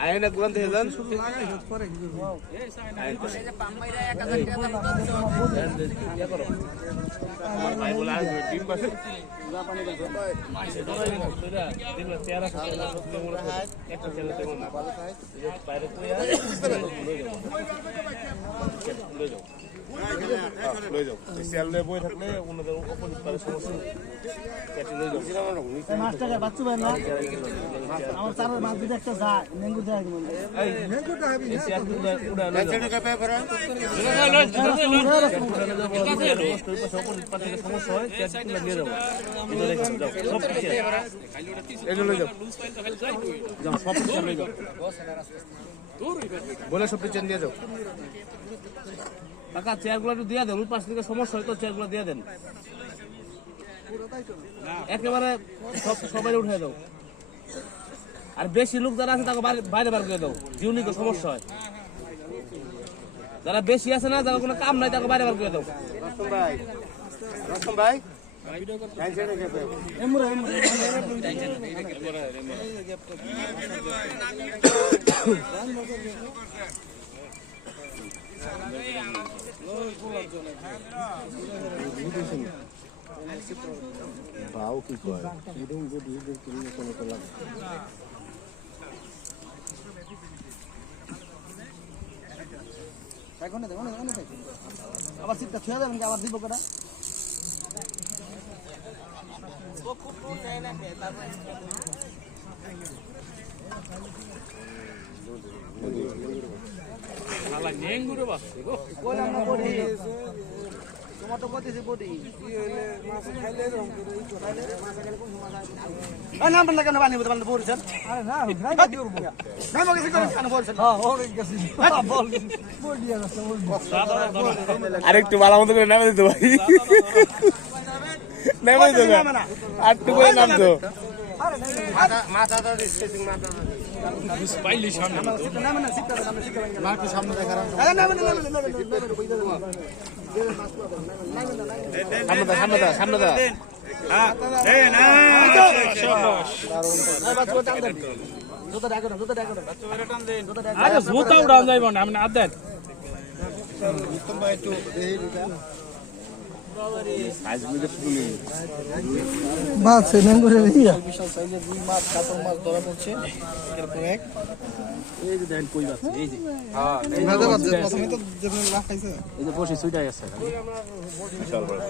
আয়না কোরআন থেকে যান ভাই বলে আসবে টিম পাশে একটা ছেলে বাইরে বই থাকলে ওনাদের অপোজিট পারে সমস্যা মাছটা বাচ্চু ভাই না আমার চারের মাছ দিতে একটা যায় নেঙ্গু যায় সমস্যা হয় নিয়ে যাবো সব বলে সব টিচার নিয়ে যাও কাকা চেয়ারগুলো একটু দিয়ে দেন ওই পাশ থেকে সমস্যা হয় তো চেয়ারগুলো দিয়ে দেন একেবারে সবাই উঠে দাও আর বেশি লোক যারা আছে তাকে বাইরে বার করে দাও জিউনিকে সমস্যা হয় যারা বেশি আছে না যারা কোনো কাম নাই তাকে বাইরে বার করে দাও ভাই ভাও কি কয় আবার সিটটা ছুঁয়ে দেবেন আবার দিব কটা তোমার তো কইতেছি বডি কি হইলে মাছ খাইলে রং করে এই খাইলে মাছ খাইলে কোন মাছ আয় না বন্ধ কেন পানি বলতে বলছেন আরে না খাই দিও না না মগে কি করে কেন বলছেন হ্যাঁ ওরে গেছি বল বডি আছে আরেকটু ভালো মতো করে নামে দিতে ভাই নামে দিতে আর একটু করে নাম তো মাথা তো স্পেসিং মাথা পাইলি সামনে না না সিটটা সামনে সিটটা মাকে সামনে দেখা রাখ না না না সামনে দা হ্যাঁ এই না শাবাশ জুতা ডাকো জুতা ডাকো টান দেন আরে জুতা উড়ান যাইব না আমি না দেন উত্তম ভাই একটু এই দিকা আজ বুঝে ফুলি মাছ নেঙ্গুরে দিয়া বিশাল সাইজের দুই মাছ কাতল মাছ ধরা পড়ছে এরকম এক এই যে দেন কই মাছ এই যে হ্যাঁ এই যে প্রথমে তো যেন লাখ খাইছে এই যে বসে সুইটাই আছে বিশাল বড়